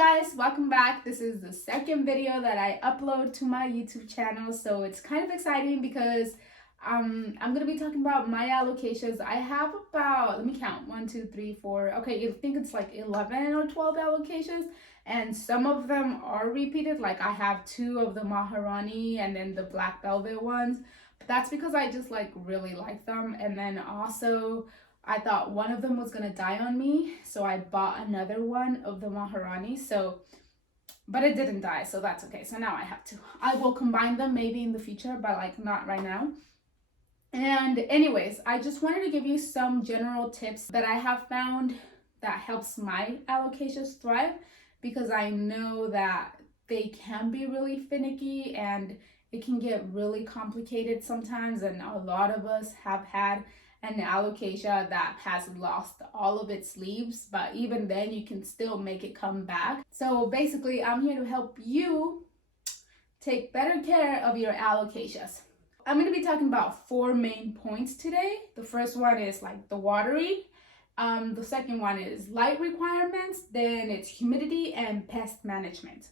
guys, welcome back. This is the second video that I upload to my YouTube channel, so it's kind of exciting because I'm gonna be talking about my alocasias. I have about, let me count, 1 2 3 4, okay, I think it's like 11 or 12 alocasias, and some of them are repeated. Like I have 2 of the Maharani and then the black velvet ones, but that's because I just like really like them. And then also I thought one of them was gonna die on me, so I bought another one of the Maharani. But it didn't die, so that's okay. So now I will combine them maybe in the future, but like not right now. And anyways, I just wanted to give you some general tips that I have found that helps my alocasias thrive, because I know that they can be really finicky and it can get really complicated sometimes, and a lot of us have had an alocasia that has lost all of its leaves, but even then you can still make it come back. So basically I'm here to help you take better care of your alocasias. I'm going to be talking about 4 main points today. The first one is like the watering. The second one is light requirements. Then it's humidity and pest management.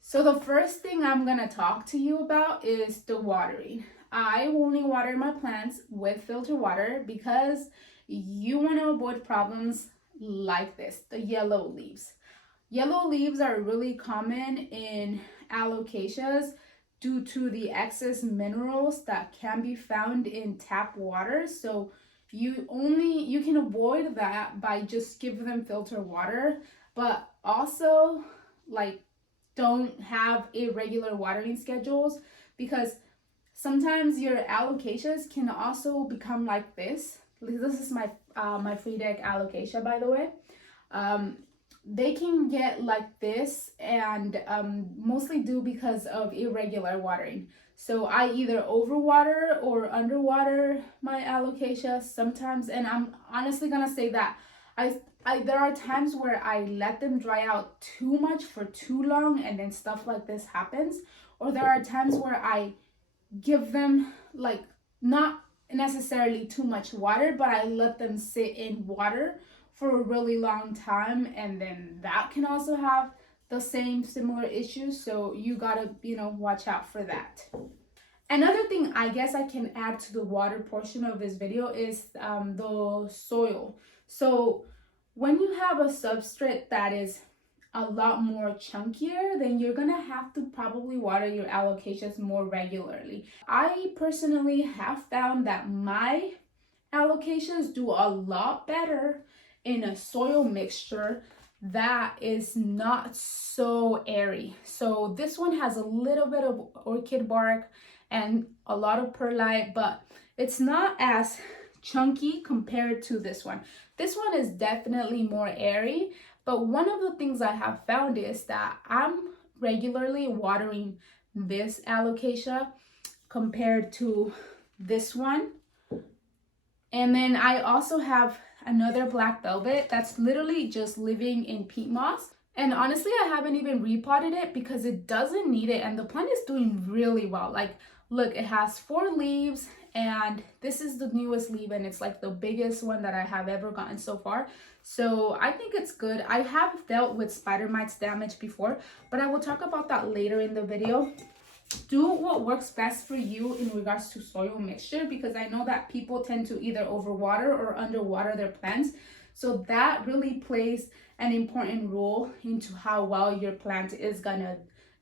So the first thing I'm going to talk to you about is the watering. I only water my plants with filter water because you want to avoid problems like this, the yellow leaves. Yellow leaves are really common in alocasias due to the excess minerals that can be found in tap water. So you can avoid that by just giving them filter water, but also like don't have irregular watering schedules, because sometimes your alocasias can also become like this. This is my my free deck alocasia, by the way. They can get like this, and mostly due because of irregular watering. So I either overwater or underwater my alocasia sometimes, and I'm honestly gonna say that there are times where I let them dry out too much for too long, and then stuff like this happens. Or there are times where I give them like not necessarily too much water, but I let them sit in water for a really long time, and then that can also have the similar issues. So you gotta, watch out for that. Another thing I guess I can add to the water portion of this video is the soil. So when you have a substrate that is a lot more chunkier, then you're gonna have to probably water your alocasias more regularly. I personally have found that my alocasias do a lot better in a soil mixture that is not so airy. So this one has a little bit of orchid bark and a lot of perlite, but it's not as chunky compared to this one. This one is definitely more airy, but one of the things I have found is that I'm regularly watering this alocasia compared to this one. And then I also have another black velvet that's literally just living in peat moss. And honestly, I haven't even repotted it because it doesn't need it, and the plant is doing really well. Like, look, it has 4 leaves, and this is the newest leaf, and it's like the biggest one that I have ever gotten so far. So I think it's good. I have dealt with spider mites damage before, but I will talk about that later in the video. Do what works best for you in regards to soil mixture, because I know that people tend to either overwater or underwater their plants. So that really plays an important role into how well your plant is gonna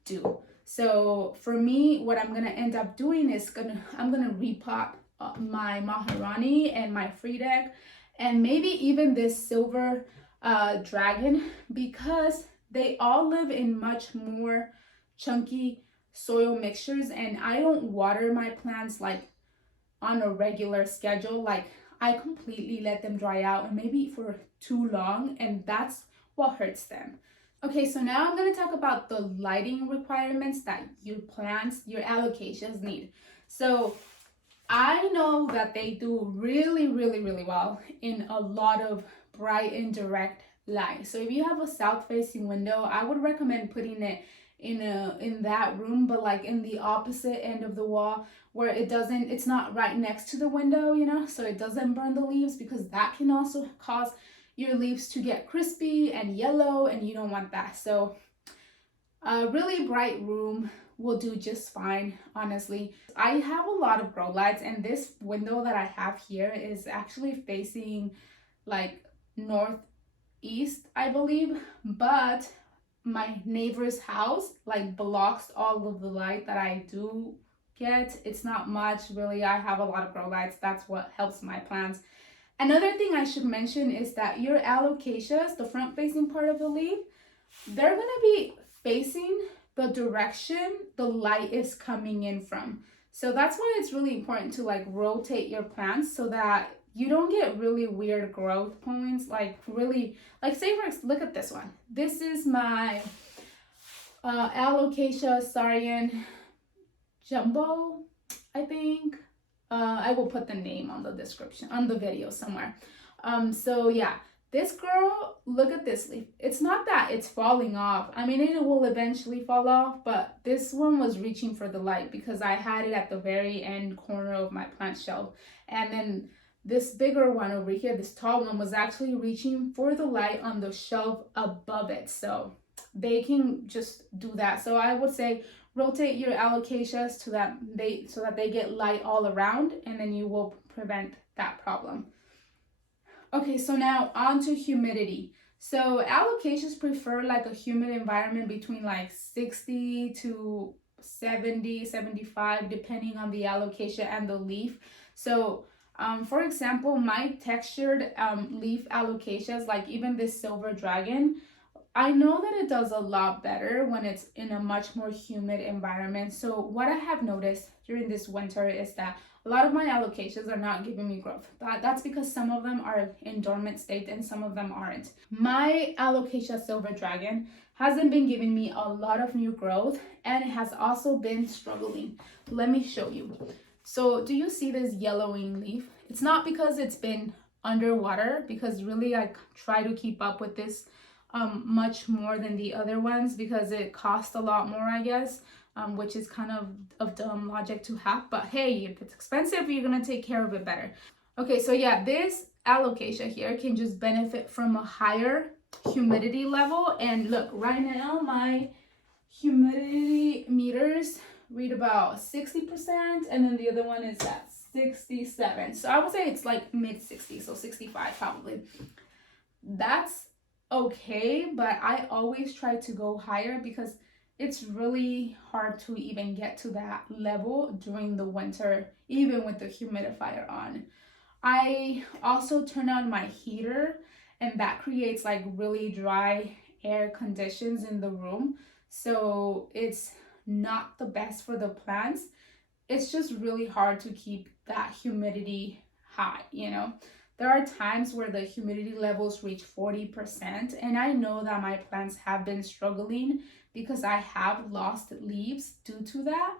do. So for me, what I'm gonna end up doing is I'm gonna repot my Maharani and my free deck, and maybe even this silver dragon, because they all live in much more chunky soil mixtures, and I don't water my plants like on a regular schedule. Like I completely let them dry out, and maybe for too long, and that's what hurts them. Okay, so now I'm going to talk about the lighting requirements that your plants, your alocasias need. So I know that they do really, really, really well in a lot of bright and direct light. So if you have a south facing window, I would recommend putting it in that room, but like in the opposite end of the wall, where it's not right next to the window, so it doesn't burn the leaves, because that can also cause your leaves to get crispy and yellow, and you don't want that. So a really bright room will do just fine, honestly. I have a lot of grow lights, and this window that I have here is actually facing like northeast, I believe, but my neighbor's house like blocks all of the light that I do get. It's not much really. I have a lot of grow lights. That's what helps my plants. Another thing I should mention is that your alocasias, the front facing part of the leaf, they're gonna be facing the direction the light is coming in from. So that's why it's really important to like rotate your plants so that you don't get really weird growth points. Like really, like say look at this one. This is my Alocasia Sarian Jumbo, I think. I will put the name on the description, on the video somewhere. So yeah, this girl, look at this leaf. It's not that it's falling off. I mean, it will eventually fall off, but this one was reaching for the light because I had it at the very end corner of my plant shelf. And then this bigger one over here, this tall one, was actually reaching for the light on the shelf above it. So they can just do that. So I would say rotate your alocasias so that they get light all around, and then you will prevent that problem. Okay, so now on to humidity. So alocasias prefer like a humid environment between like 60 to 70, 75, depending on the alocasia and the leaf. So for example, my textured leaf alocasias, like even this silver dragon, I know that it does a lot better when it's in a much more humid environment. So what I have noticed during this winter is that a lot of my alocasias are not giving me growth. That's because some of them are in dormant state and some of them aren't. My Alocasia Silver Dragon hasn't been giving me a lot of new growth, and it has also been struggling. Let me show you. So do you see this yellowing leaf? It's not because it's been underwater, because really I try to keep up with this much more than the other ones because it costs a lot more, I guess, which is kind of dumb logic to have. But hey, if it's expensive, you're gonna take care of it better. Okay, so yeah, this alocasia here can just benefit from a higher humidity level. And look, right now my humidity meters read about 60%, and then the other one is at 67. So I would say it's like mid 60s, so 65 probably. That's okay, but I always try to go higher because it's really hard to even get to that level during the winter, even with the humidifier on. I also turn on my heater, and that creates like really dry air conditions in the room. So it's not the best for the plants. It's just really hard to keep that humidity high, you know. There are times where the humidity levels reach 40%, and I know that my plants have been struggling because I have lost leaves due to that,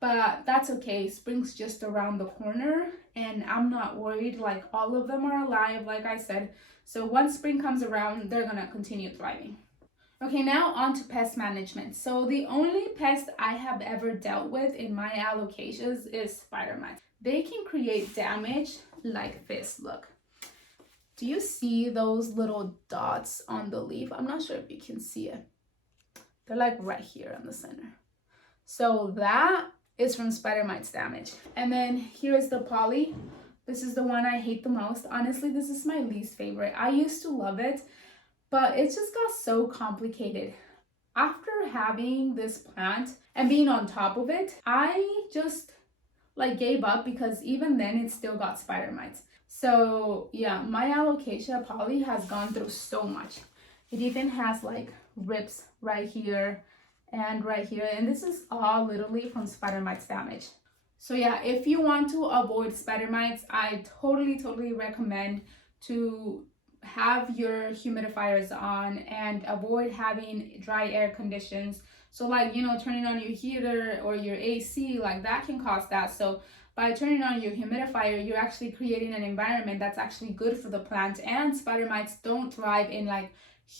but that's okay. Spring's just around the corner, and I'm not worried. Like, all of them are alive, like I said. So once spring comes around, they're gonna continue thriving. Okay, now on to pest management. So the only pest I have ever dealt with in my alocasias is spider mites. They can create damage like this, look. Do you see those little dots on the leaf? I'm not sure if you can see it. They're like right here in the center. So that is from spider mites damage. And then here's the poly. This is the one I hate the most. Honestly, this is my least favorite. I used to love it, but it just got so complicated. After having this plant and being on top of it, I just like gave up because even then it still got spider mites. So yeah, my Alocasia poly has gone through so much. It even has like rips right here and right here, and this is all literally from spider mites damage. So yeah, if you want to avoid spider mites, I totally recommend to have your humidifiers on and avoid having dry air conditions. So like, you know, turning on your heater or your AC, like that can cause that. So by turning on your humidifier, you're actually creating an environment that's actually good for the plant. And spider mites don't thrive in like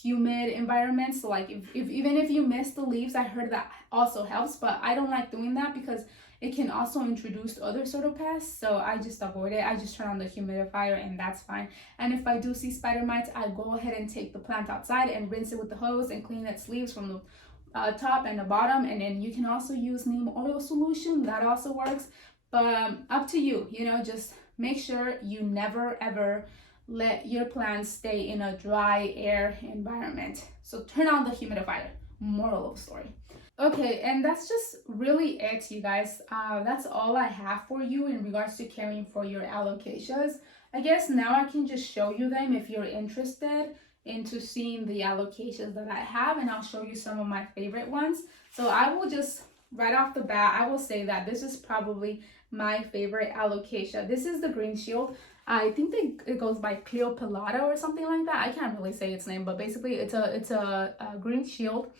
humid environments. So like if even if you miss the leaves, I heard that also helps, but I don't like doing that because it can also introduce other sort of pests. So I just avoid it. I just turn on the humidifier and that's fine. And if I do see spider mites, I go ahead and take the plant outside and rinse it with the hose and clean its leaves from the top and the bottom. And then you can also use neem oil solution, that also works. But up to you, you know, just make sure you never ever let your plants stay in a dry air environment. So turn on the humidifier. Moral of the story. Okay, and that's just really it, you guys. That's all I have for you in regards to caring for your alocasias. I guess now I can just show you them if you're interested into seeing the alocasias that I have, and I'll show you some of my favorite ones. So I will just, right off the bat, I will say that this is probably my favorite alocasia. This is the green shield. I think it goes by Cleopelata or something like that. I can't really say its name, but basically it's a green shield,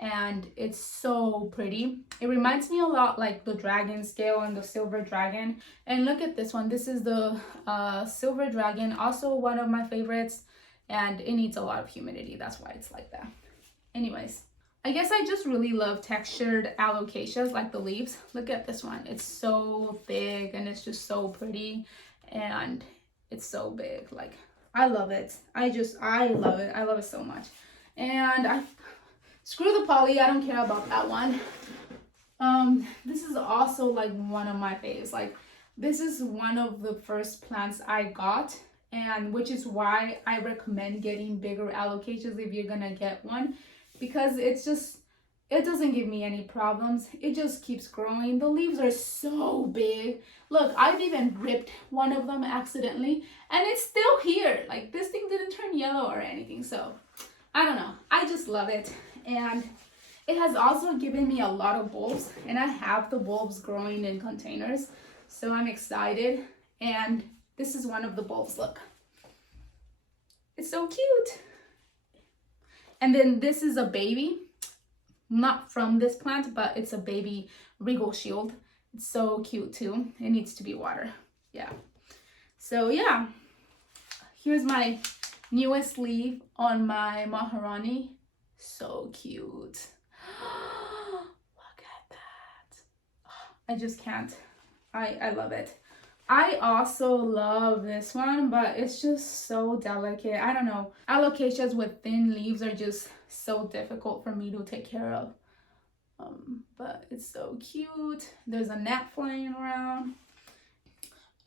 and it's so pretty. It reminds me a lot like the dragon scale and the silver dragon. And look at this one. This is the silver dragon, also one of my favorites, and it needs a lot of humidity. That's why it's like that. Anyways, I guess I just really love textured alocasias, like the leaves. Look at this one. It's so big and it's just so pretty, and it's so big. Like, I love it. I love it. I love it so much. And screw the poly. I don't care about that one. This is also like one of my faves. Like, this is one of the first plants I got, and which is why I recommend getting bigger alocasias if you're gonna get one, because it doesn't give me any problems. It just keeps growing. The leaves are so big. Look, I've even ripped one of them accidentally and it's still here. Like, this thing didn't turn yellow or anything. So I don't know, I just love it. And it has also given me a lot of bulbs, and I have the bulbs growing in containers, so I'm excited. And this is one of the bulbs. Look, it's so cute. And then this is a baby, not from this plant, but it's a baby regal shield. It's so cute too. It needs to be watered. Yeah. So yeah, here's my newest leaf on my Maharani. So cute. Look at that. I just can't. I love it. I also love this one, but it's just so delicate. I don't know. Alocasias with thin leaves are just so difficult for me to take care of. But it's so cute. There's a gnat flying around.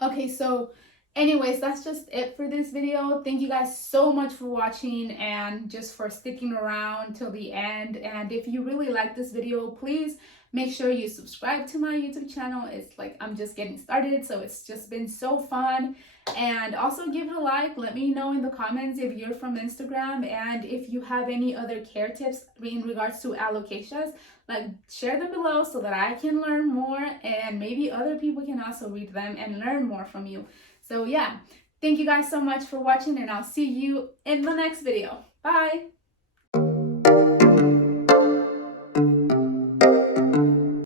Okay, so anyways, that's just it for this video. Thank you guys so much for watching and just for sticking around till the end. And if you really like this video, please make sure you subscribe to my YouTube channel. It's like I'm just getting started, so it's just been so fun. And also give it a like. Let me know in the comments if you're from Instagram, and if you have any other care tips in regards to alocasias, like share them below so that I can learn more, and maybe other people can also read them and learn more from you. So yeah, thank you guys so much for watching, and I'll see you in the next video. Bye.